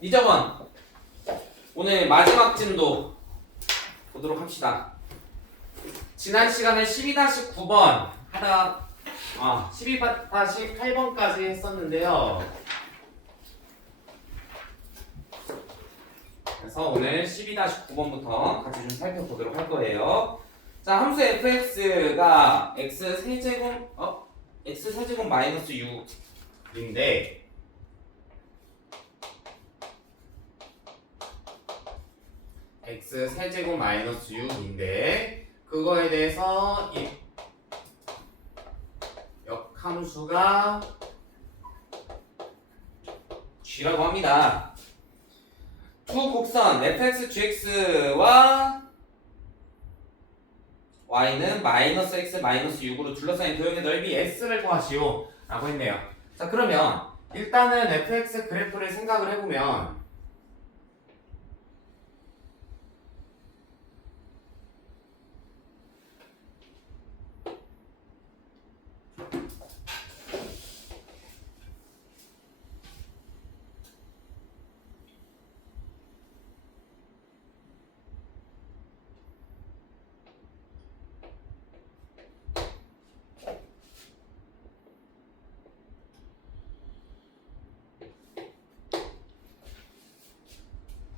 이정원 오늘 마지막 진도 보도록 합시다. 지난 시간에 12-9번 하다 12-8번까지 했었는데요. 그래서 오늘 12-9번부터 같이 좀 살펴보도록 할 거예요. 자, 함수 fx가 x세제곱 마이너스 6인데 x세제곱 마이너스 6인데 그거에 대해서 이 역함수가 g라고 합니다. 두 곡선 fx, gx와 y는 마이너스 x, 마이너스 6으로 둘러싸인 도형의 넓이 s를 구하시오 라고 했네요. 자, 그러면 일단은 fx 그래프를 생각을 해보면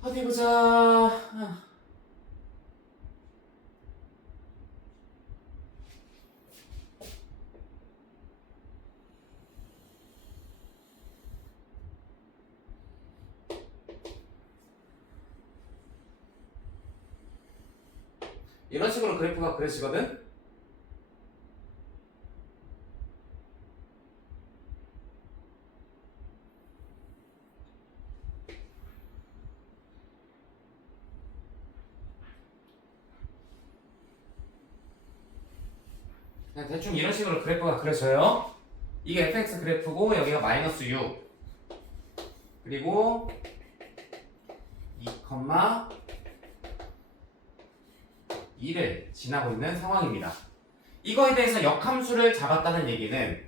어디 보자. 이런 식으로 그래프가 그려지거든? 대충 이런 식으로 그래프가 그려져요. 이게 fx 그래프고 여기가 마이너스 6 그리고 2,2를 지나고 있는 상황입니다. 이거에 대해서 역함수를 잡았다는 얘기는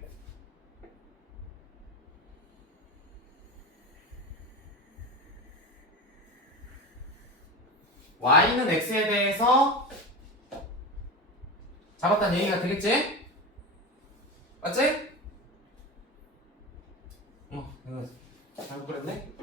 y는 x에 대해서 잡았다는 얘기가 되겠지? 맞지? 이거 잘못 그렸네?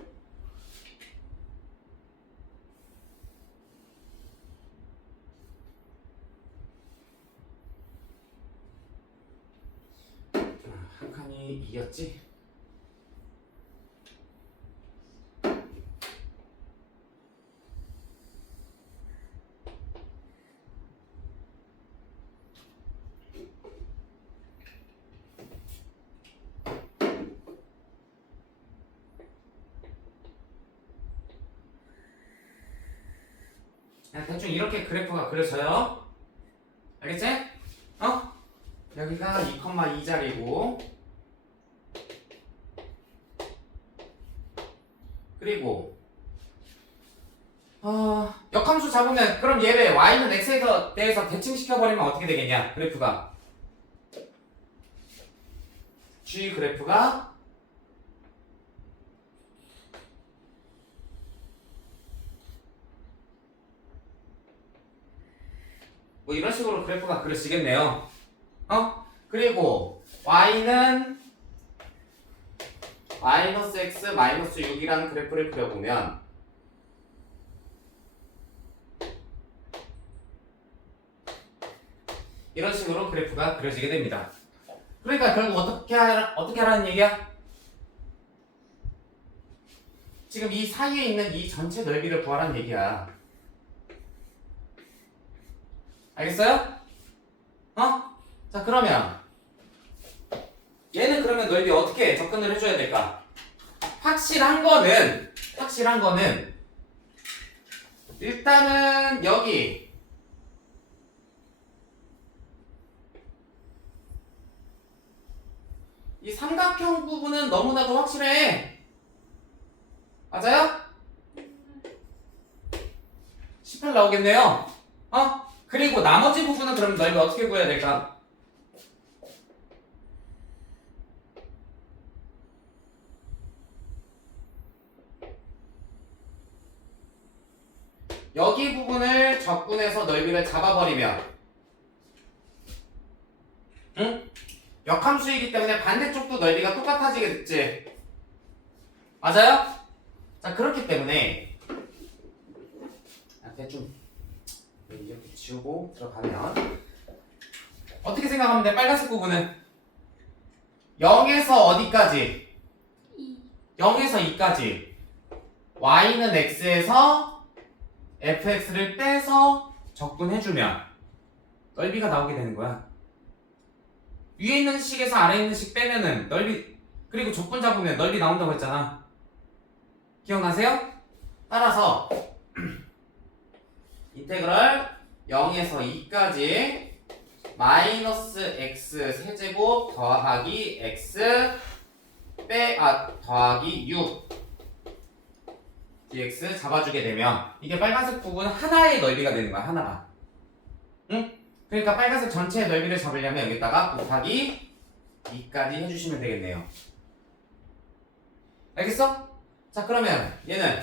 한 칸이 2였지? 대충 이렇게 그래프가 그려져요. 알겠지? 여기가 2,2자리고 그리고 역함수 잡으면 그럼 얘를 y는 x에 대해서 대칭시켜버리면 어떻게 되겠냐? 그래프가 g 그래프가 뭐 이런 식으로 그래프가 그려지겠네요. 그리고 y는 마이너스 x 마이너스 6이라는 그래프를 그려보면 이런 식으로 그래프가 그려지게 됩니다. 그러니까 결국 어떻게 하라는 얘기야? 지금 이 사이에 있는 이 전체 넓이를 구하라는 얘기야. 알겠어요? 자, 그러면 얘는 그러면 넓이 어떻게 접근을 해줘야 될까? 확실한 거는 일단은 여기 이 삼각형 부분은 너무나도 확실해. 맞아요? 18 나오겠네요. 그리고 나머지 부분은 그럼 넓이 어떻게 구해야 될까? 여기 부분을 적분해서 넓이를 잡아버리면 응? 역함수이기 때문에 반대쪽도 넓이가 똑같아지겠지. 맞아요? 자, 그렇기 때문에 대충 이렇게 지우고 들어가면 어떻게 생각하면 돼? 빨간색 부분은 0에서 어디까지? 0에서 2까지 y는 x에서 fx를 빼서 적분해주면 넓이가 나오게 되는 거야. 위에 있는 식에서 아래에 있는 식 빼면은 넓이, 그리고 적분 잡으면 넓이 나온다고 했잖아. 기억나세요? 따라서 인테그럴 0에서 2까지 마이너스 x 세제곱 더하기 x 더하기 6 dx 잡아주게 되면 이게 빨간색 부분 하나의 넓이가 되는 거야. 하나가. 응? 그러니까 빨간색 전체의 넓이를 잡으려면 여기다가 곱하기 2까지 해주시면 되겠네요. 알겠어? 자, 그러면 얘는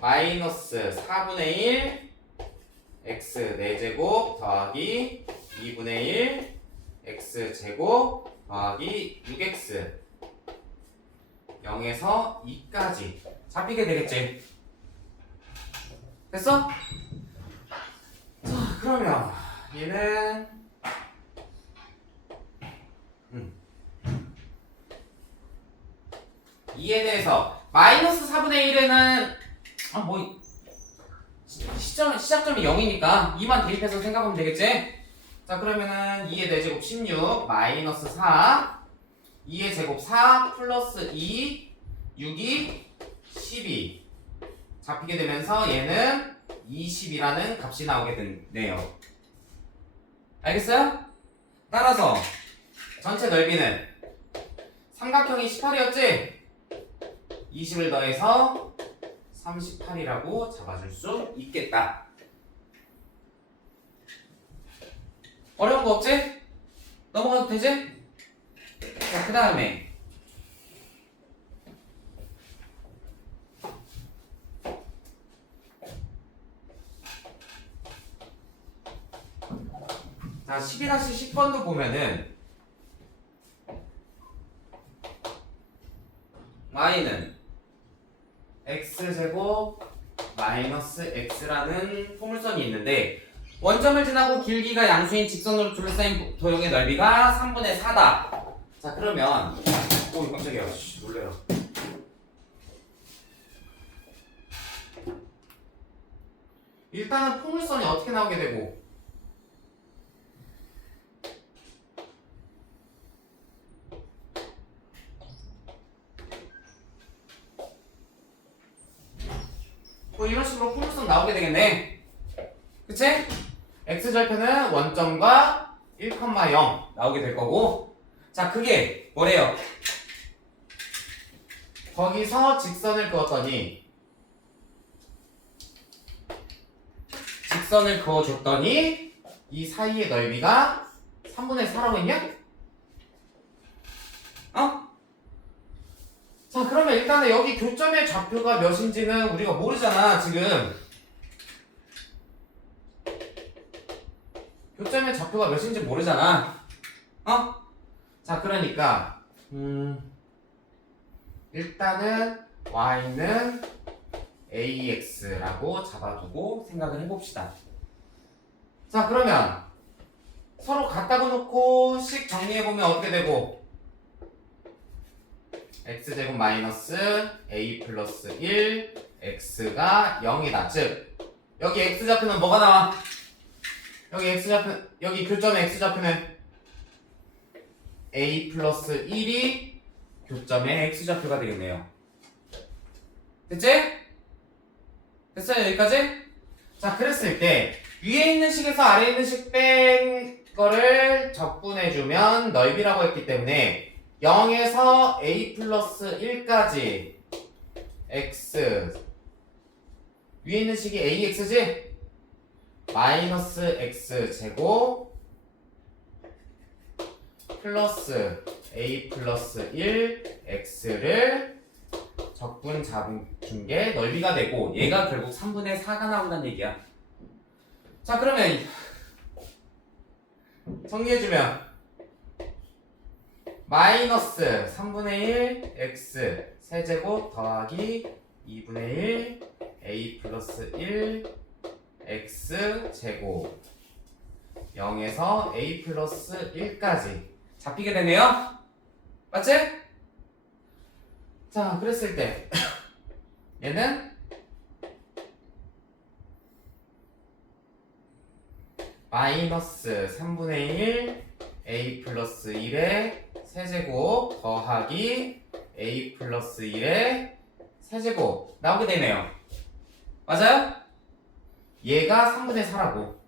마이너스 4분의 1 x 4제곱 더하기 2분의 1 x 제곱 더하기 6x 0에서 2까지 잡히게 되겠지. 됐어? 자, 그러면 얘는 이에 대해서 마이너스 4분의 1에는 시작점이 0이니까 2만 대입해서 생각하면 되겠지? 자, 그러면은 2의 4제곱 16 마이너스 4 2의 제곱 4 플러스 2 6이 12 잡히게 되면서 얘는 20이라는 값이 나오게 되네요. 알겠어요? 따라서 전체 넓이는 삼각형이 18이었지? 20을 더해서 38이라고 잡아줄 수 있겠다. 어려운 거 없지? 넘어가도 되지? 자, 그 다음에 자, 12-10번도 보면은 y는 x제곱 마이너스 x라는 포물선이 있는데 원점을 지나고 길기가 양수인 직선으로 둘러싸인 도형의 넓이가 3분의 4다. 자, 그러면 오, 깜짝이야. 놀래요. 일단은 포물선이 어떻게 나오게 되고 뭐 이런 식으로 포물선 나오게 되겠네. 그치? x절편은 원점과 1,0 나오게 될 거고, 자, 그게 뭐래요? 거기서 직선을 그었더니 직선을 그어줬더니 이 사이의 넓이가 3분의 4라고 했냐? 어? 자, 그러면 일단은 여기 교점의 좌표가 몇인지는 우리가 모르잖아, 지금. 교점의 좌표가 몇인지 모르잖아. 어? 자, 그러니까 일단은 y는 ax라고 잡아두고 생각을 해봅시다. 자, 그러면 서로 갖다가 놓고 식 정리해보면 어떻게 되고 x제곱 마이너스 a 플러스 1 x가 0이다. 즉 여기 x좌표는 뭐가 나와? 여기 x좌표, 여기 교점의 x좌표는 a 플러스 1이 교점의 x좌표가 되겠네요. 됐지? 됐어요? 여기까지? 자, 그랬을 때 위에 있는 식에서 아래에 있는 식 뺀 거를 적분해주면 넓이라고 했기 때문에 0에서 a 플러스 1까지 x 위에 있는 식이 ax지? 마이너스 x 제곱 플러스 a 플러스 1 x를 적분 잡은 게 넓이가 되고 얘가 결국 3분의 4가 나온다는 얘기야. 자 그러면 정리해주면 마이너스 3분의 1 x 세제곱 더하기 2분의 1 a 플러스 1 x 제곱 0에서 a 플러스 1까지 잡히게 되네요. 맞지? 자 그랬을 때 얘는 마이너스 3분의 1 a 플러스 1의 세제곱 더하기 a 플러스 1의 세제곱 나오게 되네요. 맞아요? 얘가 3분의 4라고.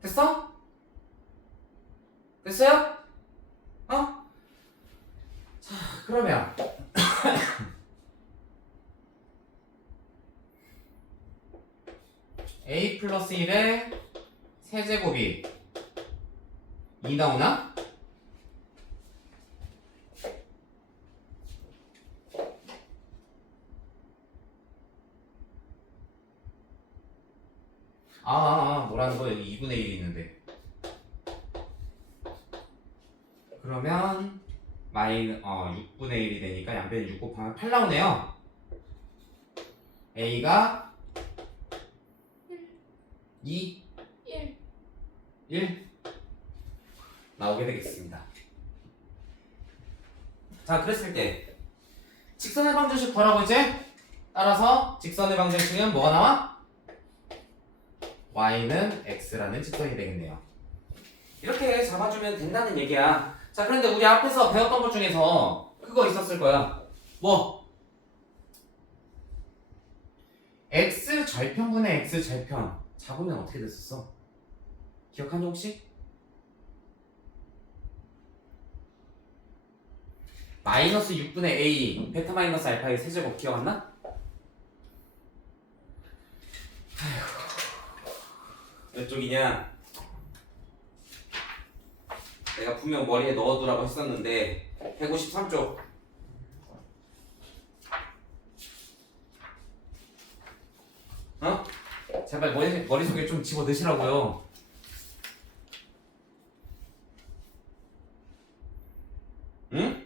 됐어? 됐어요? 어? 자 그러면 a 플러스 1의 세제곱이 2 나오나? 뭐라는 거 여기 2분의 1이 있는데 그러면 6분의 1이 되니까 양변이 6 곱하면 8 나오네요. A가 2 1 나오게 되겠습니다. 자 그랬을 때 직선의 방정식 구하라고 이제 따라서 직선의 방정식은 뭐가 나와? y는 x라는 직선이 되겠네요. 이렇게 잡아주면 된다는 얘기야. 자 그런데 우리 앞에서 배웠던 것 중에서 그거 있었을 거야. 뭐? x 절편분의 x 절편 잡으면 어떻게 됐었어? 기억하니 혹시? 마이너스 6분의 a 베타 마이너스 알파의 세제곱 기억 안 나? 몇 쪽이냐? 내가 분명 머리에 넣어두라고 했었는데 153쪽. 어? 제발 머릿속에 좀 집어넣으시라고요. 응?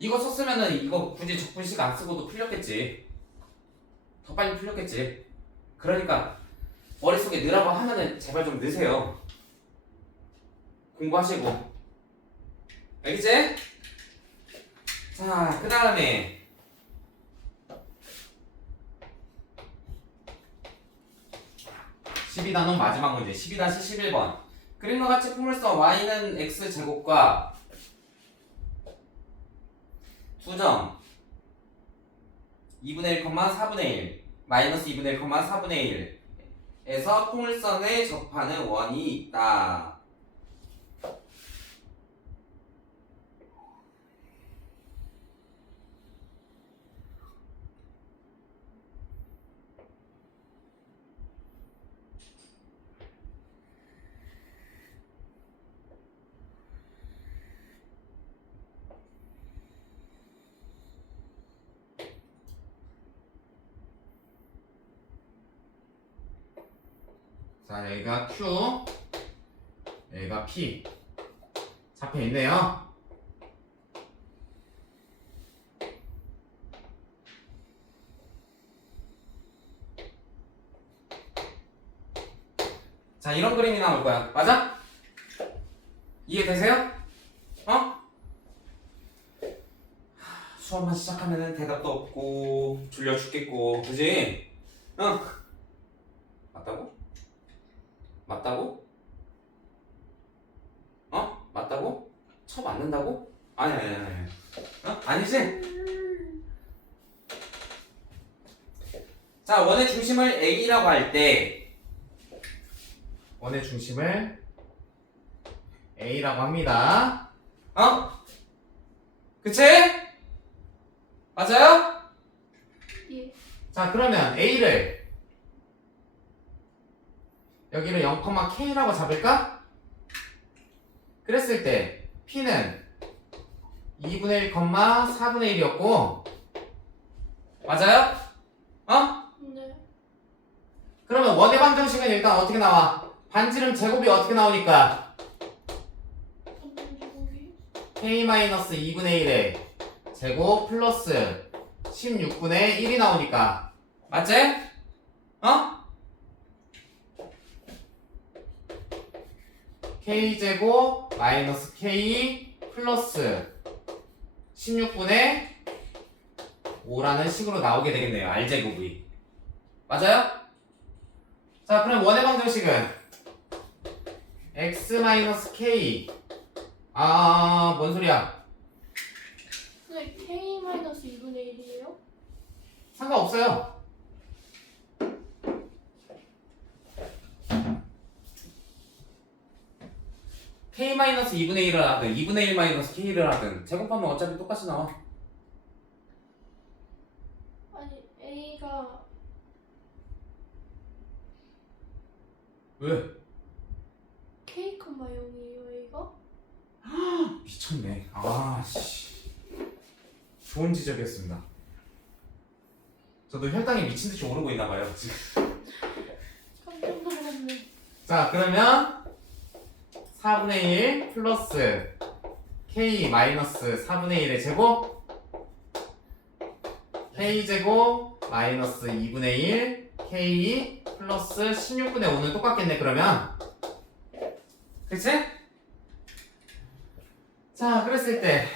이거 썼으면은 이거 굳이 적분식 안 쓰고도 풀렸겠지. 더 빨리 풀렸겠지. 그러니까 머릿속에 넣으라고 하면은 제발 좀 넣으세요. 공부하시고. 알겠지? 자, 그 다음에 12단원 마지막 문제 12-11번 그림과 같이 포물선 y는 x제곱과 2점 2분의 1, 4분의 1 마이너스 2분의 1, 4분의 1에서 포물선에 접하는 원이 있다. 자, 여기가 Q, 여기가 P 잡혀 있네요. 자, 이런 그림이 나올 거야. 맞아? 이해되세요? 어? 수업만 시작하면은 대답도 없고 졸려 죽겠고, 그지? 어? 맞다고? 맞다고? 어? 맞다고? 쳐 맞는다고? 아니. 어? 아니지? 자, 원의 중심을 A라고 할 때 원의 중심을 A라고 합니다. 어? 그치? 맞아요? 예. 자 그러면 A를 여기를 0,K라고 잡을까? 그랬을 때 P는 2분의 1, 4분의 1이었고 맞아요? 어? 네. 그러면 원의 방정식은 일단 어떻게 나와? 반지름 제곱이 어떻게 나오니까? 반지름 제곱이 K-2분의 1의 제곱 플러스 16분의 1이 나오니까 맞지? 어? K제곱 마이너스 K 플러스 16분의 5라는 식으로 나오게 되겠네요. R제곱이. 맞아요? 자, 그럼 원의 방정식은 X-K 뭔 소리야? 근데 K-2분의 1이에요? 상관없어요. K-2분의 1을 하든 2분의 1 K를 하든 제곱하면 어차피 똑같이 나와. 아니 A가 왜? K, 0이에요 A가? 미쳤네. 씨. 좋은 지적이었습니다. 저도 혈당이 미친듯이 오르고 있나봐요 지금. 깜짝 놀랐네. 자 그러면 4분의 1 플러스 K 마이너스 4분의 1의 제곱 K제곱 마이너스 2분의 1 K 플러스 16분의 5는 똑같겠네 그러면. 그치? 자 그랬을 때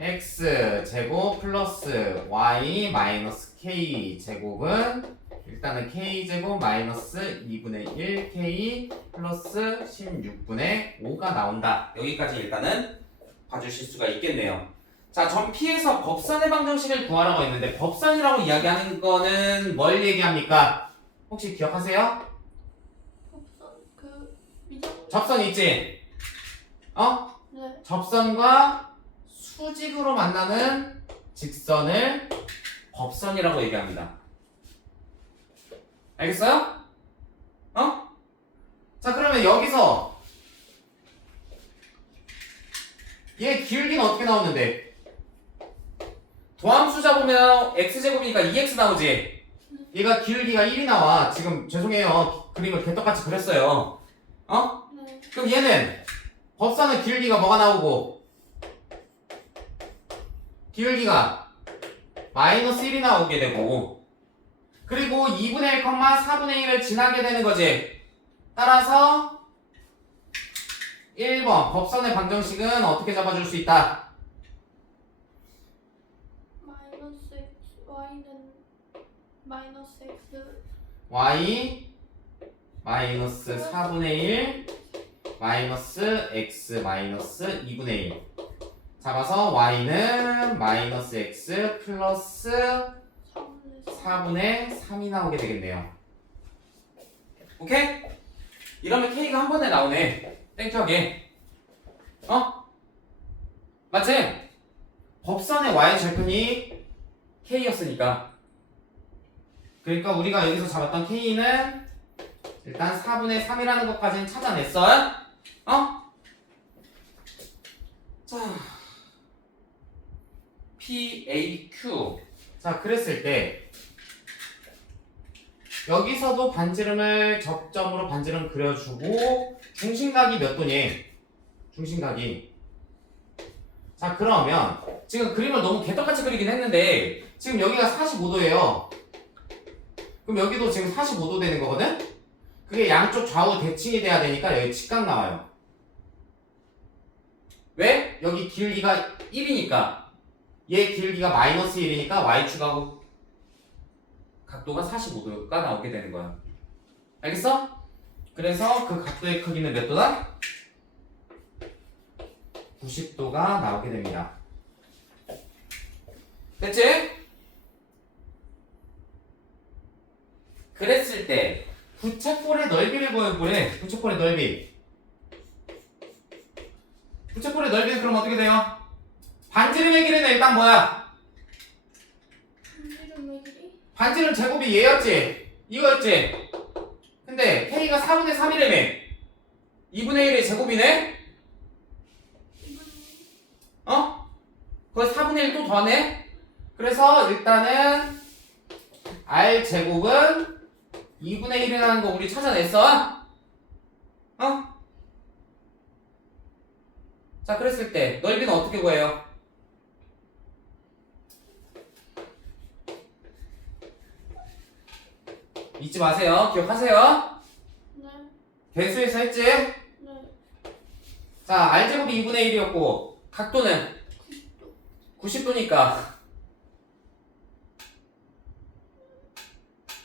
X 제곱 플러스 Y 마이너스 K 제곱은 일단은 K제곱 마이너스 2분의 1 K 플러스 16분의 5가 나온다. 여기까지 일단은 봐주실 수가 있겠네요. 자, 점 P에서 법선의 방정식을 구하라고 했는데 법선이라고 이야기하는 거는 뭘 얘기합니까? 혹시 기억하세요? 법선 그 미적. 접선 있지? 네. 접선과 수직으로 만나는 직선을 법선이라고 얘기합니다. 알겠어요? 자 그러면 여기서 얘 기울기는 어떻게 나오는데? 도함수 잡으면 x제곱이니까 2x 나오지? 얘가 기울기가 1이 나와. 지금 죄송해요. 그림을 개떡같이 그렸어요. 네. 그럼 얘는 법선은 기울기가 뭐가 나오고 기울기가 마이너스 1이 나오게 되고 그리고 2분의 1, 4분의 1을 지나게 되는 거지. 따라서 1번 법선의 방정식은 어떻게 잡아줄 수 있다? 마이너스 X Y는 마이너스 X y 마이너스 4분의 1 마이너스 x 마이너스 2분의 1 잡아서 y는 마이너스 x 플러스 4분의 3이 나오게 되겠네요. 오케이? 이러면 k가 한 번에 나오네. 땡큐하게. 맞지? 법선의 y 절편이 k였으니까. 그러니까 우리가 여기서 잡았던 k는 일단 4분의 3이라는 것까지는 찾아냈어요? 자, PAQ. 자, 그랬을 때 여기서도 반지름을 접점으로 반지름 그려주고 중심각이 몇 도니? 중심각이. 자, 그러면 지금 그림을 너무 개떡같이 그리긴 했는데 지금 여기가 45도예요. 그럼 여기도 지금 45도 되는 거거든? 그게 양쪽 좌우 대칭이 돼야 되니까 여기 직각 나와요. 왜? 여기 기울기가 1이니까 얘 기울기가 마이너스 1이니까 y축하고 각도가 45도가 나오게 되는 거야. 알겠어? 그래서 그 각도의 크기는 몇 도다? 90도가 나오게 됩니다. 됐지? 그랬을 때 부채꼴의 넓이를 구해보래. 부채꼴의 넓이. 부채꼴의 넓이는 그럼 어떻게 돼요? 반지름의 길이는 일단 뭐야? 반지름의 길이? 반지름 제곱이 얘였지? 이거였지? 근데 K가 4분의 3이라며 2분의 1의 제곱이네? 어? 거기 4분의 1 또 더하네? 그래서 일단은 R 제곱은 2분의 1이라는 거 우리 찾아냈어? 어? 자, 그랬을 때 넓이는 어떻게 구해요? 잊지 마세요. 기억하세요. 네. 개수에서 했지? 네. 자, R제곱이 2분의 1이었고 각도는 90도. 90도니까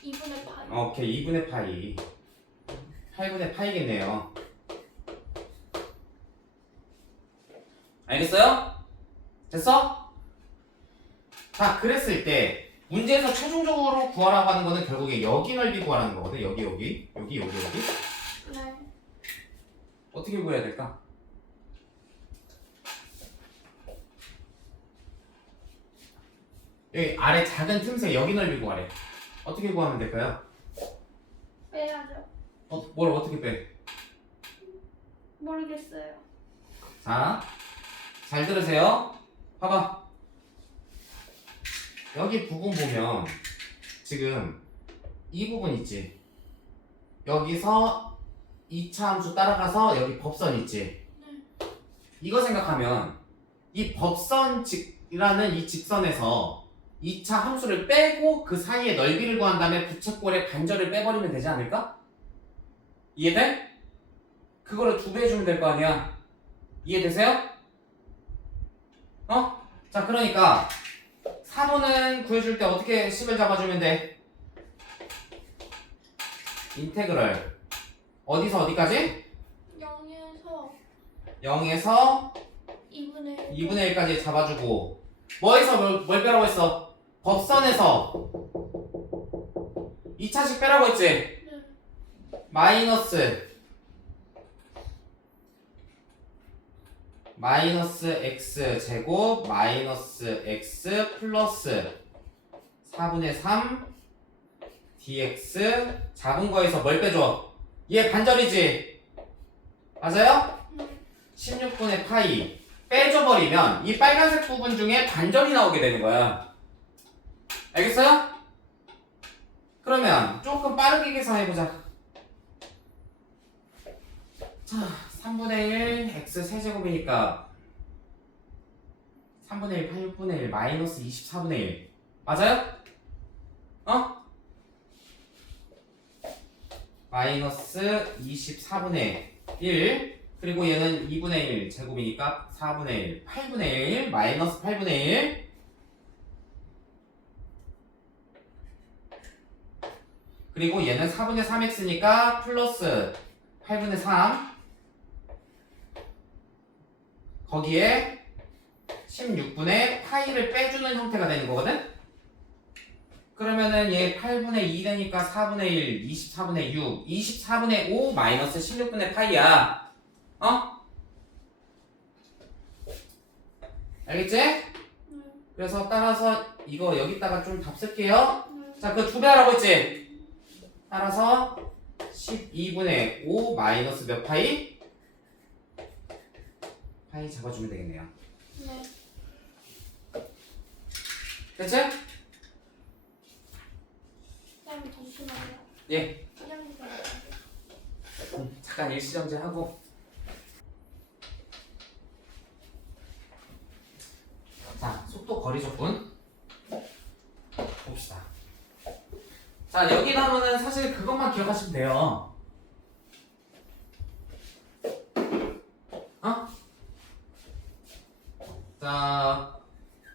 2분의 파이. 오케이 2분의 파이 8분의 파이겠네요. 알겠어요? 됐어? 자, 그랬을 때 문제에서 최종적으로 구하라고 하는 거는 결국에 여기 넓이 구하라는 거거든. 여기 여기. 네. 어떻게 구해야 될까? 여기 아래 작은 틈새 여기 넓이 구하래. 어떻게 구하면 될까요? 빼야죠. 뭘 어떻게 빼? 모르겠어요. 자, 잘 들으세요. 봐봐. 여기 부분 보면 지금 이 부분 있지? 여기서 2차 함수 따라가서 여기 법선 있지? 네. 이거 생각하면 이 법선이라는 이 직선에서 2차 함수를 빼고 그 사이에 넓이를 구한 다음에 부채꼴의 반절을 빼버리면 되지 않을까? 이해돼? 그거를 2배 해주면 될 거 아니야. 이해되세요? 어? 자, 그러니까 3호는 구해줄 때 어떻게 식을 잡아주면 돼? 인테그럴 어디서 어디까지? 0에서 0에서 2분의 2분의 1까지 잡아주고 뭐에서 뭘 빼라고 했어? 법선에서 2차식 빼라고 했지? 네. 마이너스 x 제곱 마이너스 x 플러스 4분의 3 dx 잡은 거에서 뭘 빼줘? 얘 반절이지? 맞아요? 네. 16분의 파이 빼줘버리면 이 빨간색 부분 중에 반절이 나오게 되는 거야. 알겠어요? 그러면 조금 빠르게 계산해보자. 자, 3분의 1 x 세제곱이니까 3분의 1 8, 6분의 1 마이너스 24분의 1 맞아요? 어? 마이너스 24분의 1 그리고 얘는 2분의 1 제곱이니까 4분의 1 8분의 1 마이너스 8분의 1 그리고 얘는 4분의 3x니까 플러스 8분의 3 거기에 16분의 파이를 빼주는 형태가 되는 거거든? 그러면은 얘 8분의 2 되니까 4분의 1, 24분의 6, 24분의 5 마이너스 16분의 파이야. 어? 알겠지? 네. 그래서 따라서 이거 여기다가 좀 답 쓸게요. 네. 자, 그거 2배 하라고 했지? 따라서 12분의 5 마이너스 몇 파이? 파이 잡아주면 되겠네요. 네. 됐지? 그다음에 잠시만요. 예. 그냥 잠깐 일시정지 하고. 자, 속도 거리 조건 봅시다. 자, 여기 나오면은 사실 그것만 기억하시면 돼요. 어? 자,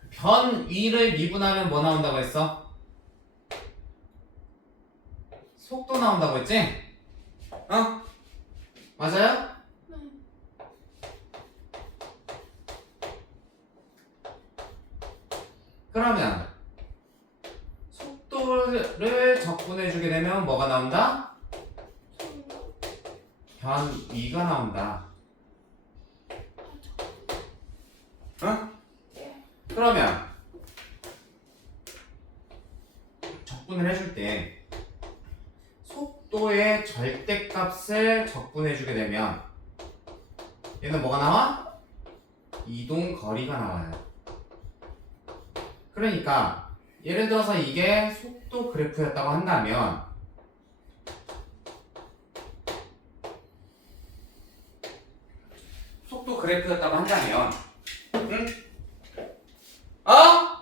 변 위를 미분하면 뭐 나온다고 했어? 속도 나온다고 했지? 어? 맞아요? 네. 그러면 속도를 적분해주게 되면 뭐가 나온다? 변 위가 나온다. 어? 예. 그러면 적분을 해줄 때 속도의 절대값을 적분해주게 되면 얘는 뭐가 나와? 이동 거리가 나와요. 그러니까 예를 들어서 이게 속도 그래프였다고 한다면 속도 그래프였다고 한다면 응? 어?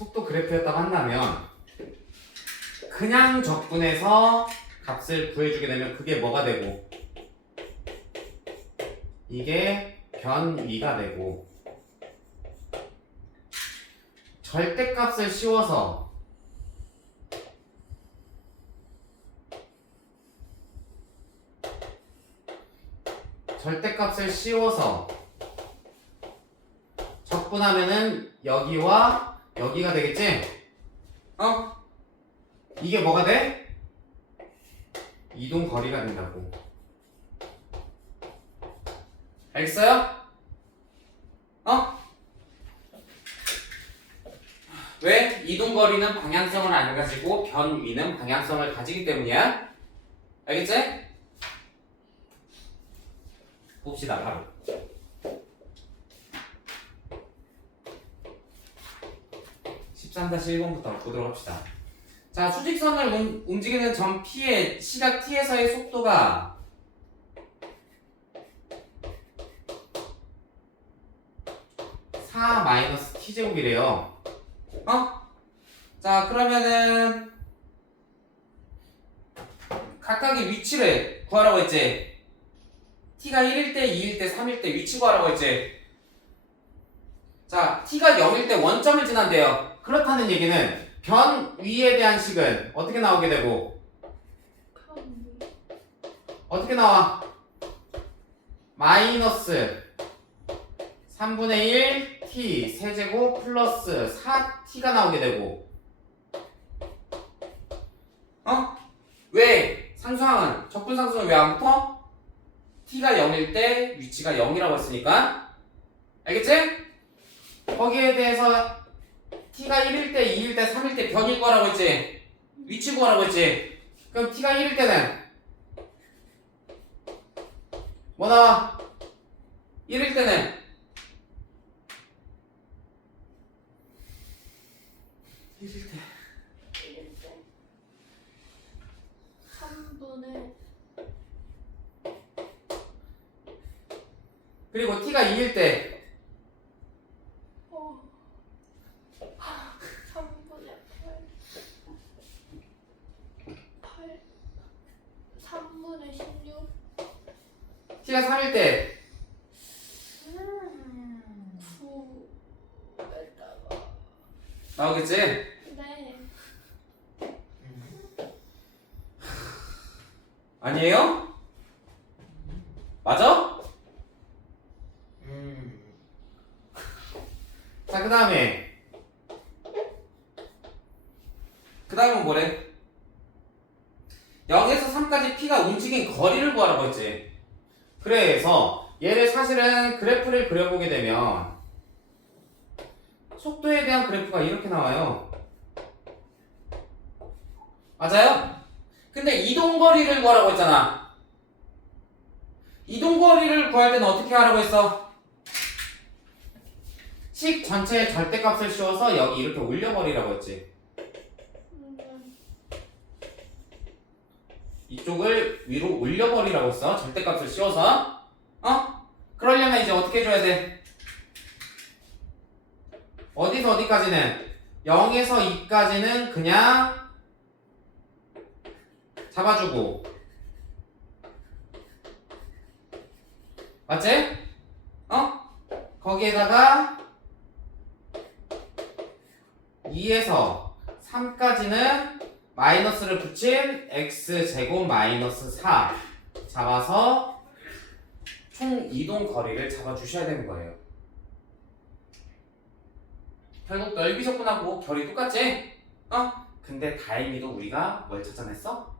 속도 그래프였다고 한다면 그냥 적분해서 값을 구해주게 되면 그게 뭐가 되고 이게 변위가 되고 절대값을 씌워서 적분하면은 여기와 여기가 되겠지? 어? 이게 뭐가 돼? 이동 거리가 된다고. 알겠어요? 어? 왜? 이동 거리는 방향성을 안 가지고 변위는 방향성을 가지기 때문이야. 알겠지? 봅시다 바로. (13-1번부터) 보도록 합시다. 자, 수직선을 움직이는 점 P의 시각 T에서의 속도가 (4-t제곱이래요) 어? 자, 그러면은 각각의 위치를 구하라고 했지. T가 1일 때, 2일 때, 3일 때 위치 구하라고 했지. 자, T가 0일 때 원점을 지난대요. 그렇다는 얘기는 변위에 대한 식은 어떻게 나오게 되고 어떻게 나와? 마이너스 3분의 1 t 세제곱 플러스 4t가 나오게 되고 어? 왜? 상수항은 적분상수는 왜 안 붙어? t가 0일 때 위치가 0이라고 했으니까 알겠지? 거기에 대해서 t가 1일 때, 2일 때, 3일 때 변이 구하라고 했지? 위치 구하라고 했지? 그럼 t가 1일 때는 뭐 나와? 1일 때는 1일 때 3분의 그리고 t가 2일 때 3분의 8 3분의 16 t가 3일 때 9에다가 나오겠지? 네. 아니에요? 맞아? 자, 그 다음에 뭐래? 0에서 3까지 P가 움직인 거리를 구하라고 했지. 그래서 얘를 사실은 그래프를 그려보게 되면 속도에 대한 그래프가 이렇게 나와요. 맞아요? 근데 이동거리를 구하라고 했잖아. 이동거리를 구할 때는 어떻게 하라고 했어? 식 전체의 절대값을 씌워서 여기 이렇게 올려버리라고 했지. 이쪽을 위로 올려버리라고 했어. 절대값을 씌워서. 어? 그러려면 이제 어떻게 해줘야 돼? 어디서 어디까지는? 0에서 2까지는 그냥 잡아주고 맞지? 어? 거기에다가 2에서 3까지는 마이너스를 붙인 x제곱 마이너스 4 잡아서 총 이동 거리를 잡아주셔야 되는 거예요. 결국 넓이 적분하고 결이 똑같지? 어? 근데 다행히도 우리가 뭘 찾아냈어?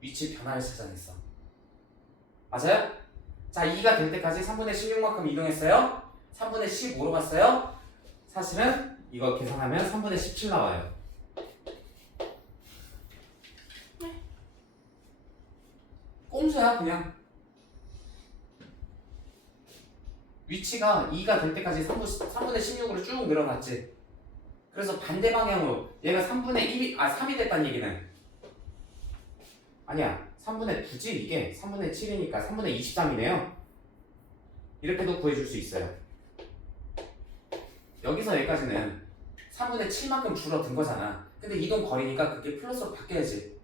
위치 변화를 찾아냈어. 맞아요? 자, 2가 될 때까지 3분의 16만큼 이동했어요. 3분의 15로 갔어요? 사실은 이거 계산하면 3분의 17 나와요. 꼼수야 그냥. 위치가 2가 될 때까지 3분의 16으로 쭉 늘어났지. 그래서 반대 방향으로 얘가 3이 됐다는 얘기는 아니야 3분의 9지 이게 3분의 7이니까 3분의 23이네요. 이렇게도 구해줄 수 있어요. 여기서 여기까지는 3분의 7만큼 줄어든 거잖아. 근데 이동 거리니까 그게 플러스로 바뀌어야지.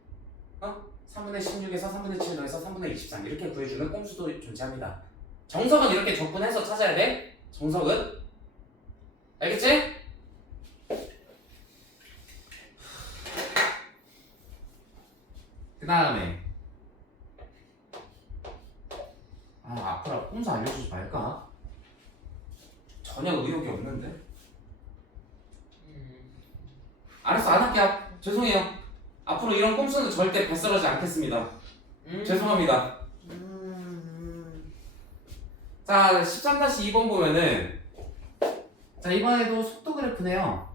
3분의 16에서 3분의 7로 해서 3분의 23 이렇게 구해주는 꼼수도 존재합니다. 정석은 이렇게 접근해서 찾아야 돼. 정석은 알겠지? 그 다음에 앞으로 꼼수 알려주지 말까? 전혀 의욕이 없는데. 알았어 안 할게. 죄송해요. 앞으로 이런 꼼수는 절대 발설하지 않겠습니다. 죄송합니다. 자 13-2번 보면은 자 이번에도 속도 그래프네요.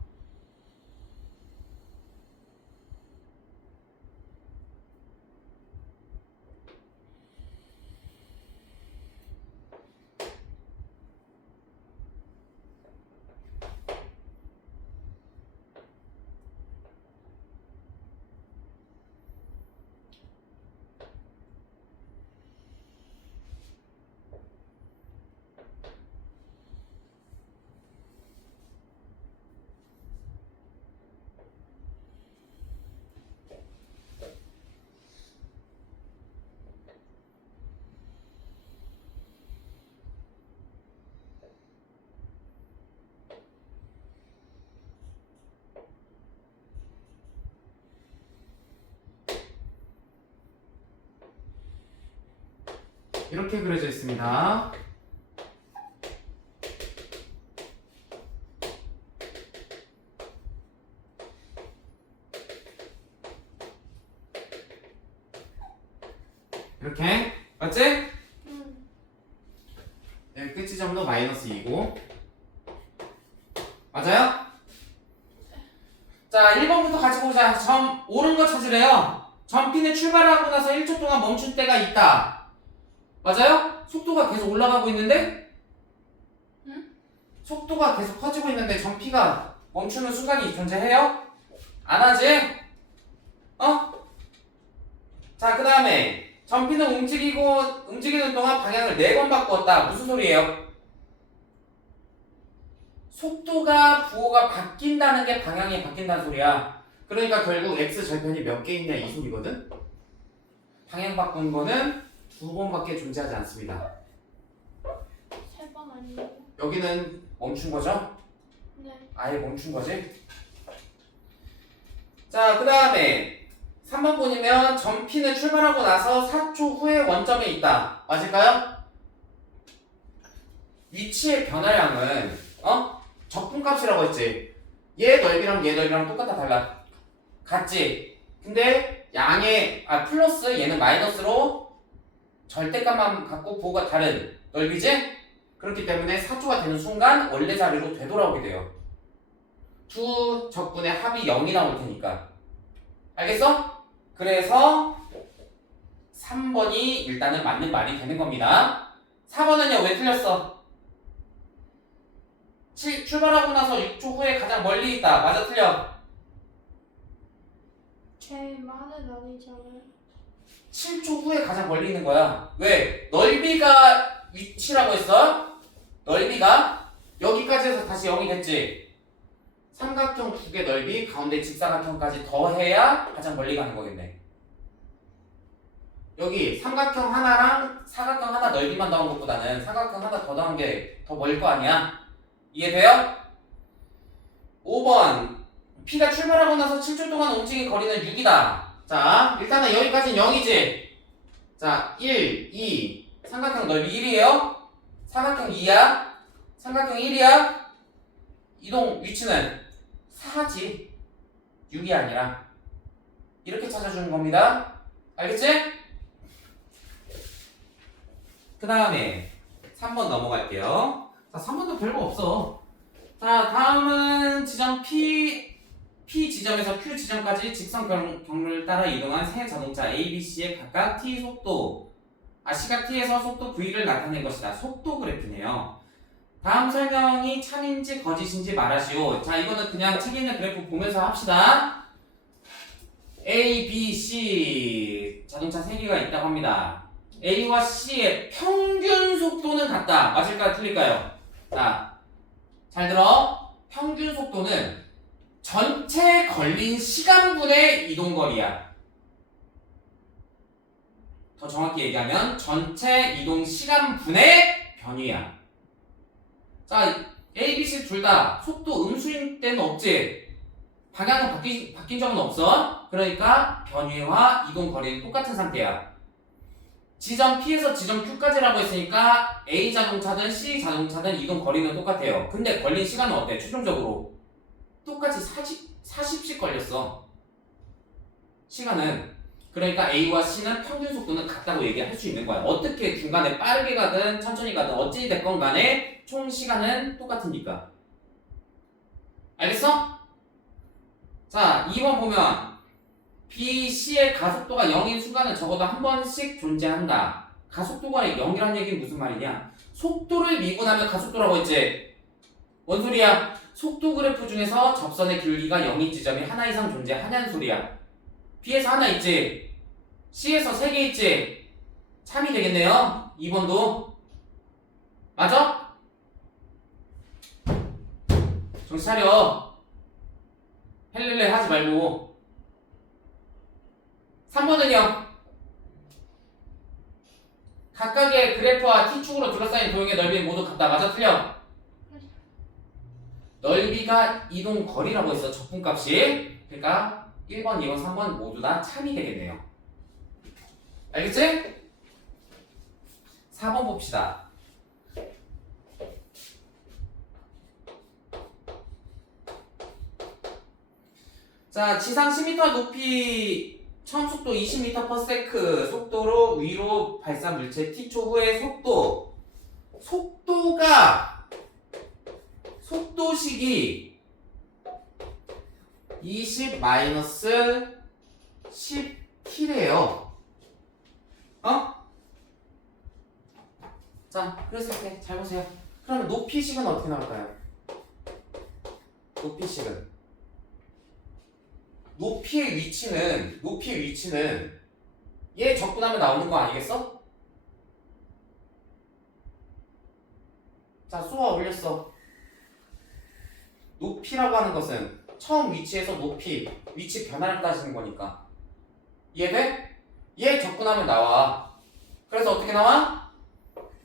이렇게 그려져 있습니다. 이렇게 맞지? 여기 끝 지점도 마이너스 2고 맞아요? 자 1번부터 같이 보자. 점 옳은 거 찾으래요. 점 P는 출발하고 나서 1초 동안 멈춘 때가 있다. 맞아요? 속도가 계속 올라가고 있는데 속도가 계속 커지고 있는데 점 P가 멈추는 순간이 존재해요? 안 하지? 자 그 다음에 점 P는 움직이는 동안 방향을 4번 바꾸었다. 무슨 소리예요? 속도가 부호가 바뀐다는 게 방향이 바뀐다는 소리야. 그러니까 결국 x 절편이 몇 개 있냐 이 소리거든. 방향 바꾼 거는 2번밖에 존재하지 않습니다. 3번 아니에요? 여기는 멈춘 거죠? 네. 아예 멈춘 거지? 자, 그 다음에 3번 보시면 점 P는 출발하고 나서 4초 후에 원점에 있다. 맞을까요? 위치의 변화량은 적분값이라고 했지. 얘 넓이랑 얘 넓이랑 똑같아 달라? 같지? 근데 양의 플러스 얘는 마이너스로 절대값만 갖고 부호가 다른 넓이지? 그렇기 때문에 4초가 되는 순간 원래 자리로 되돌아오게 돼요. 두 적분의 합이 0이 나올 테니까. 알겠어? 그래서 3번이 일단은 맞는 말이 되는 겁니다. 4번은요 왜 틀렸어? 출발하고 나서 6초 후에 가장 멀리 있다. 맞아 틀려? 제일 많은 아니잖아요. 7초 후에 가장 멀리 있는 거야. 왜? 넓이가 위치라고 했어? 넓이가 여기까지 해서 다시 0이 됐지? 삼각형 두 개 넓이 가운데 직사각형까지 더해야 가장 멀리 가는 거겠네. 여기 삼각형 하나랑 사각형 하나 넓이만 더한 것보다는 삼각형 하나 더 더한 게 더 멀 거 아니야? 이해돼요? 5번 P가 출발하고 나서 7초 동안 움직인 거리는 6이다. 자 일단은 여기까지는 0이지. 자 1, 2 삼각형 넓이 1이에요. 삼각형 2야. 삼각형 1이야. 이동 위치는 4지 6이 아니라. 이렇게 찾아주는 겁니다. 알겠지? 그 다음에 3번 넘어갈게요. 자, 3번도 별거 없어. 자, 다음은 지점 P 지점에서 Q 지점까지 직선 경로를 따라 이동한 세 자동차 A, B, C의 각각 t 속도, 시각 t에서 속도 v를 나타낸 것이다. 속도 그래프네요. 다음 설명이 참인지 거짓인지 말하시오. 자, 이거는 그냥 책에 있는 그래프 보면서 합시다. A, B, C 자동차 3개가 있다고 합니다. A와 C의 평균 속도는 같다. 맞을까요? 틀릴까요? 자, 잘 들어. 평균 속도는 전체 걸린 시간분의 이동거리야. 더 정확히 얘기하면 전체 이동 시간분의 변위야. 자, A, B, C 둘 다 속도 음수인 때는 없지. 방향은 바뀐 적은 없어. 그러니까 변위와 이동 거리는 똑같은 상태야. 지점 P에서 지점 Q까지라고 했으니까 A 자동차든 C 자동차든 이동 거리는 똑같아요. 근데 걸린 시간은 어때? 최종적으로 똑같이 40씩 걸렸어. 시간은. 그러니까 A와 C는 평균 속도는 같다고 얘기할 수 있는 거야. 어떻게 중간에 빠르게 가든 천천히 가든 어찌 됐건 간에 총 시간은 똑같으니까. 알겠어? 자, 2번 보면 B, C의 가속도가 0인 순간은 적어도 한 번씩 존재한다. 가속도가 0이란 얘기는 무슨 말이냐? 속도를 미분하면 가속도라고 했지. 뭔 소리야? 속도 그래프 중에서 접선의 길이가 0인 지점이 하나 이상 존재하냐는 소리야. B에서 하나 있지. C에서 3개 있지. 참이 되겠네요. 2번도. 맞아? 정신 차려. 헬렐레 하지 말고. 3번은요. 각각의 그래프와 T축으로 둘러싸인 도형의 넓이는 모두 같다. 맞아? 틀려? 넓이가 이동 거리라고 했어. 적분값이. 그러니까 1번, 2번, 3번 모두 다 참이 되겠네요. 알겠지? 4번 봅시다. 자, 지상 10m 높이 처음 속도 20m/s 속도로 위로 발산 물체 t초 후의 속도식이 20-10t래요. 자, 그랬을 때 잘 보세요. 그러면 높이식은 어떻게 나올까요? 높이식은 높이의 위치는 얘 적분하면 나오는 거 아니겠어? 자, 쏘아 올렸어. 높이라고 하는 것은 처음 위치에서 위치 변화를 따지는 거니까. 이해돼? 얘 적분하면 나와. 그래서 어떻게 나와?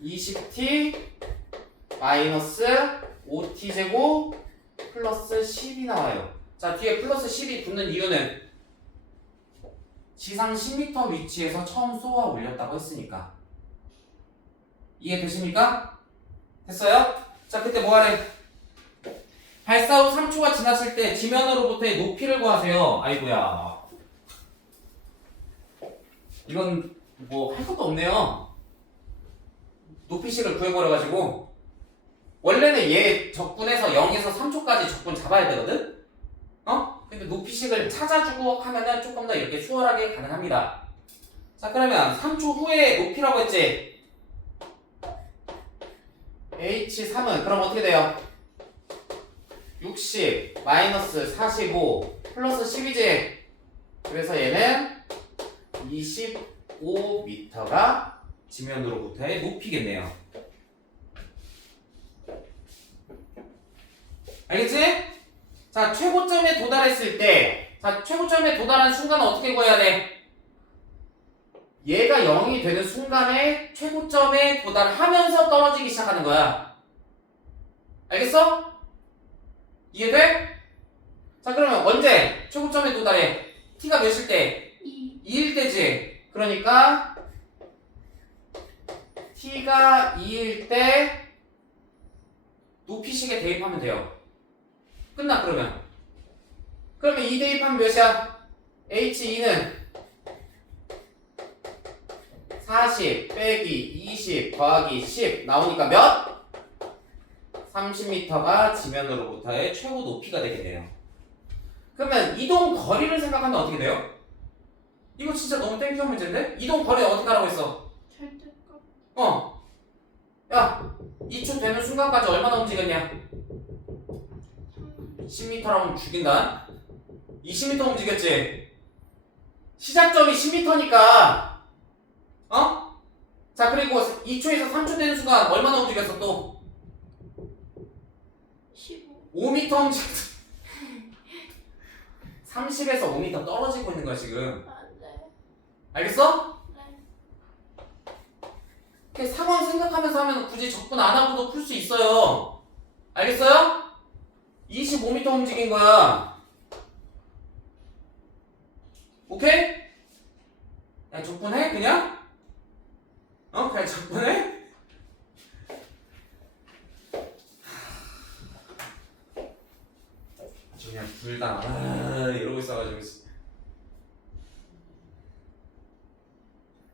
20t 마이너스 5t제곱 플러스 10이 나와요. 자, 뒤에 플러스 10이 붙는 이유는 지상 10m 위치에서 처음 쏘아 올렸다고 했으니까. 이해되십니까? 됐어요? 자, 그때 뭐하래? 발사 후 3초가 지났을 때 지면으로부터의 높이를 구하세요. 아이고야. 이건 뭐 할 것도 없네요. 높이식을 구해버려가지고 원래는 얘 적분해서 0에서 3초까지 적분 잡아야 되거든? 근데 높이식을 찾아주고 하면은 조금 더 이렇게 수월하게 가능합니다. 자, 그러면 3초 후에 높이라고 했지? H3은 그럼 어떻게 돼요? 60 마이너스 45 플러스 10이지? 그래서 얘는 25m가 지면으로부터의 높이겠네요. 알겠지? 자, 최고점에 도달했을 때, 자, 최고점에 도달한 순간은 어떻게 구해야 돼? 얘가 0이 되는 순간에 최고점에 도달하면서 떨어지기 시작하는 거야. 알겠어? 이해돼? 자, 그러면 언제 최고점에 도달해? t가 몇일 때? 2일 때지. 그러니까 t가 2일 때 높이식에 대입하면 돼요. 끝나. 그러면 2 대입하면 몇이야? h2는 40 빼기 20 더하기 10 나오니까 몇? 30m가 지면으로부터의 최고 높이가 되겠네요. 그러면 이동 거리를 생각하면 어떻게 돼요? 이거 진짜 너무 땡큐 문제인데? 이동 거리 어떻게 하라고 했어? 절대값. 야 2초 되는 순간까지 얼마나 움직였냐? 10m라면 죽인다. 20m 움직였지? 시작점이 10m니까 자 그리고 2초에서 3초 되는 순간 얼마나 움직였어 또? 15. 5m 움직였어. 30에서 5m 떨어지고 있는 거야 지금. 네. 알겠어? 네. 이렇게 상황 생각하면서 하면 굳이 접근 안 하고도 풀 수 있어요. 알겠어요? 25m 움직인 거야. 오케이? 그냥 접근해? 그냥? 그냥 접근해? 그냥 둘 다 이러고 있어가지고.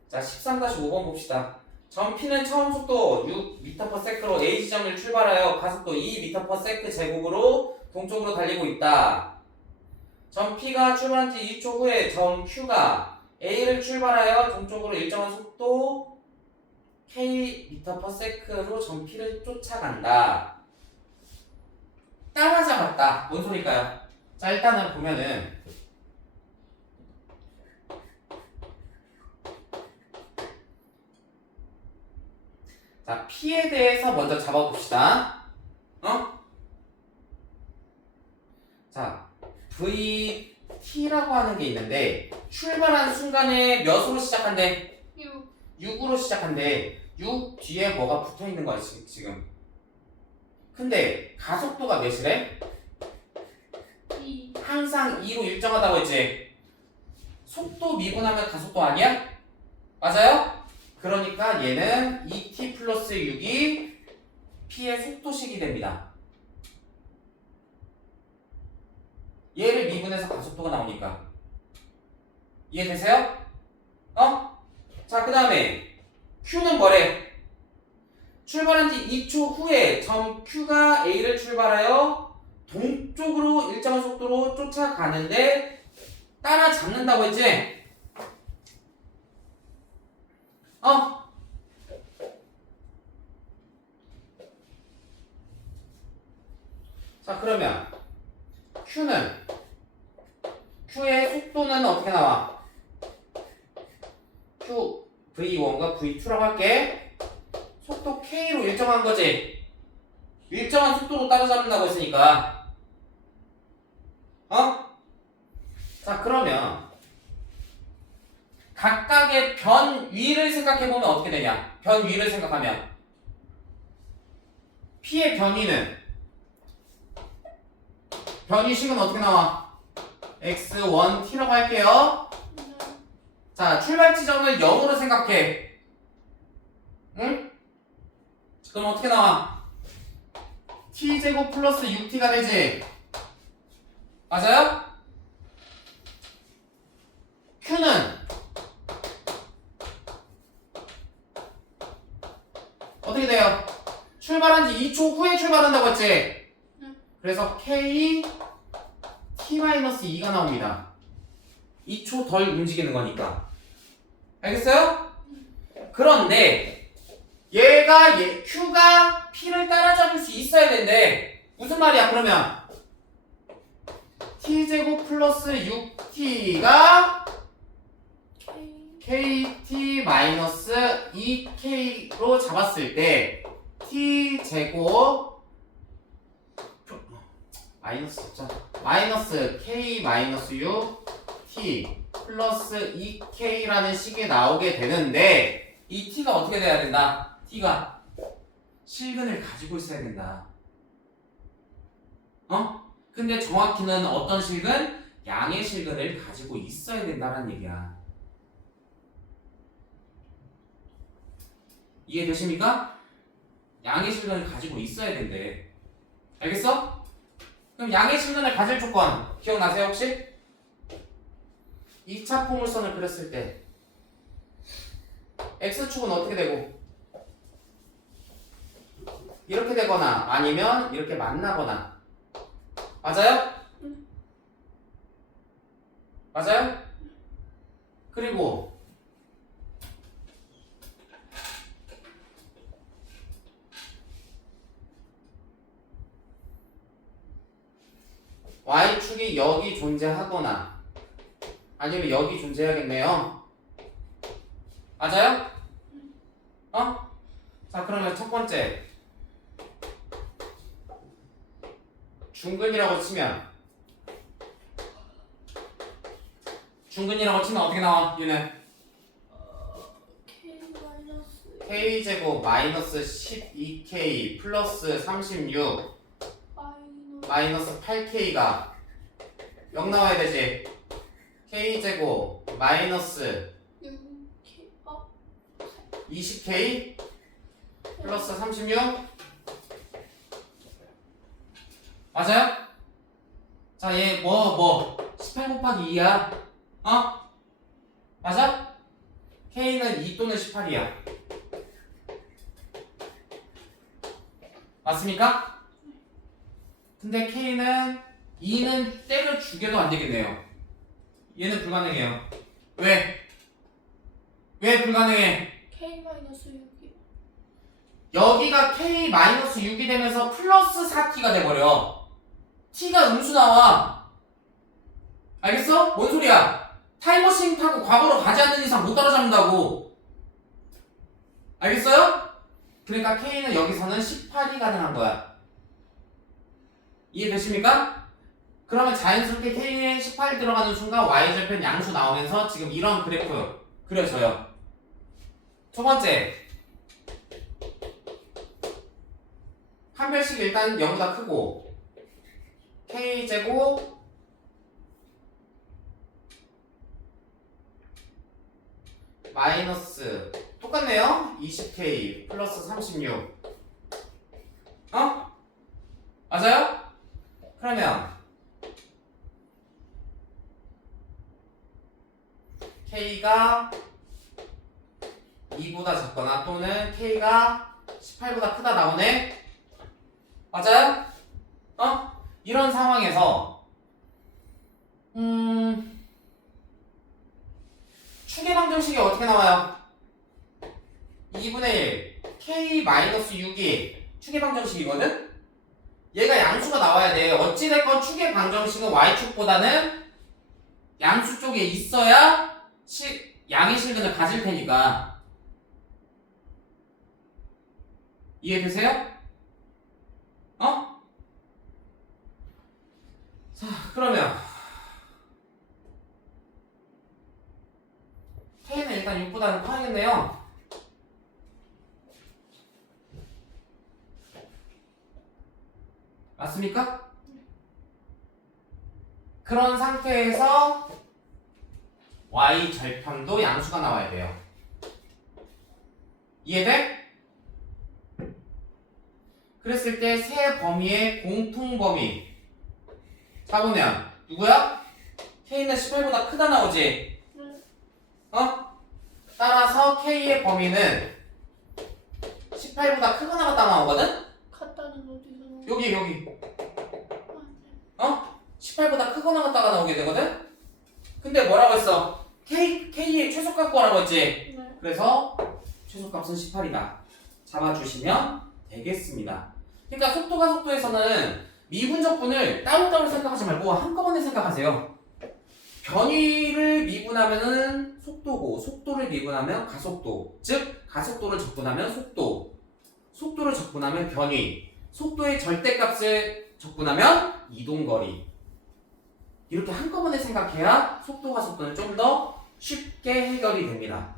자 13-5번 봅시다. 점 P는 처음 속도 6m/s로 A 지점을 출발하여 가속도 2m/s 제곱으로 동쪽으로 달리고 있다. 점 P가 출발한 지 2초 후에 점 Q가 A를 출발하여 동쪽으로 일정한 속도 km/s로 점 P를 쫓아간다. 따라잡았다. 뭔 소리일까요? 자 일단은 보면은 자 P에 대해서 먼저 잡아봅시다. 자 VT라고 하는 게 있는데 출발한 순간에 몇으로 시작한대? 6. 6으로 시작한대. 6 뒤에 뭐가 붙어있는 거야 지금. 근데 가속도가 몇이래? 2. 항상 2로 일정하다고 했지. 속도 미분하면 가속도 아니야? 맞아요? 그러니까 얘는 2t 플러스 6이 P의 속도식이 됩니다. 얘를 미분해서 가속도가 나오니까. 이해되세요? 자 그 다음에 Q는 뭐래? 출발한 지 2초 후에 점 Q가 A를 출발하여 동쪽으로 일정한 속도로 쫓아가는데 따라잡는다고 했지? 자 그러면 Q의 속도는 어떻게 나와? V1과 V2라고 할게. 속도 K로 일정한 거지. 일정한 속도로 따라잡는다고 했으니까. 자 그러면 각각의 변 위를 생각해보면 어떻게 되냐? 변 위를 생각하면 P의 변위식은 어떻게 나와? x1t라고 할게요. 네. 자 출발 지점을 0으로 생각해. 응? 그럼 어떻게 나와? t제곱 플러스 6t가 되지. 맞아요? Q는 어떻게 돼요? 출발한 지 2초 후에 출발한다고 했지? 그래서 k t-2가 나옵니다. 2초 덜 움직이는 거니까. 알겠어요? 그런데 Q가 P를 따라잡을 수 있어야 되는데 무슨 말이야 그러면? t제곱 플러스 6t가 kt-2k로 잡았을 때 t제곱 마이너스 k-6t 플러스 2k라는 식이 나오게 되는데 이 t가 어떻게 돼야 된다? t가 실근을 가지고 있어야 된다. 근데 정확히는 어떤 실근? 양의 실근을 가지고 있어야 된다는 얘기야. 이해되십니까? 양의 실근을 가지고 있어야 된대. 알겠어? 그럼 양의 실근을 가질 조건 기억나세요 혹시? 2차 포물선을 그렸을 때 x축은 어떻게 되고 이렇게 되거나 아니면 이렇게 만나거나. 맞아요? 맞아요? 그리고 y축이 여기 존재하거나 아니면 여기 존재해야겠네요. 맞아요? 어? 자, 그러면 첫 번째 중근이라고 치면 어떻게 나와? 얘는 K 마이너스 k제곱 마이너스 12k 플러스 36 마이너스 8k가 0 나와야 되지. k제곱 마이너스 6K 20k 플러스 36 맞아요? 자, 얘 18 곱하기 2야. 어? 맞아? k는 2 또는 18이야. 맞습니까? 근데 k는 2는 때려 죽여도 안 되겠네요. 얘는 불가능해요. 왜? 왜 불가능해? K 마이너스 6이 여기가 k-6이 되면서 플러스 4t가 돼버려. t가 음수 나와. 알겠어? 뭔 소리야? 타임머신 타고 과거로 가지 않는 이상 못 따라잡는다고. 알겠어요? 그러니까 k는 여기서는 18이 가능한 거야. 이해되십니까? 그러면 자연스럽게 k에 18 들어가는 순간 y절편 양수 나오면서 지금 이런 그래프 그려져요. 첫 번째, 한 별씩 일단 0보다 크고 k제곱 마이너스 똑같네요. 20k 플러스 36 어? 맞아요? 그러면 k가 2보다 작거나 또는 k가 18보다 크다 나오네. 맞아요? 어? 이런 상황에서 축의 방정식이 어떻게 나와요? 2분의 1 k-6이 축의 방정식이거든? 얘가 양수가 나와야 돼. 어찌됐건 축의 방정식은 y축보다는 양수 쪽에 있어야 양의 실근을 가질 테니까. 이해되세요? 어? 자, 그러면 k는 일단 6보다는 커야겠네요. 맞습니까? 그런 상태에서 y 절편도 양수가 나와야 돼요. 이해돼? 그랬을 때 세 범위의 공통범위 잡으면 누구야? k는 18보다 크다 나오지? 어? 따라서 k의 범위는 18보다 크거나 같다 나오거든? 같다는 어디서 나와? 여기 아, 네. 어? 18보다 크거나 같다가 나오게 되거든? 근데 뭐라고 했어? k의 최소값 구하라고 했지? 네. 그래서 최소값은 18이다 잡아주시면 되겠습니다. 그러니까 속도가 속도에서는 미분적분을 따로따로 생각하지 말고 한꺼번에 생각하세요. 변위를 미분하면은 속도고 속도를 미분하면 가속도, 즉 가속도를 적분하면 속도, 속도를 적분하면 변위, 속도의 절대값을 적분하면 이동거리. 이렇게 한꺼번에 생각해야 속도와 속도는 좀 더 쉽게 해결이 됩니다.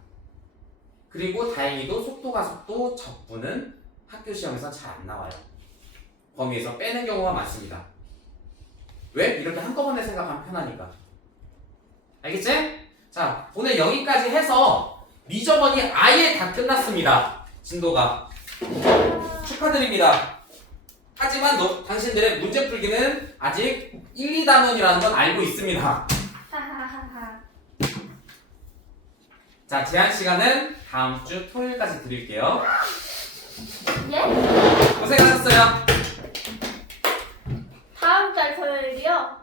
그리고 다행히도 속도가 속도 적분은 학교 시험에서 잘 안 나와요. 범위에서 빼는 경우가 많습니다. 왜? 이렇게 한꺼번에 생각하면 편하니까. 알겠지? 자, 오늘 여기까지 해서 미저번이 아예 다 끝났습니다. 진도가. 축하드립니다. 하지만 당신들의 문제 풀기는 아직 1, 2단원이라는 건 알고 있습니다. 하하하하. 자, 제한 시간은 다음 주 토요일까지 드릴게요. 예? 고생하셨어요. 다음 달 토요일이요?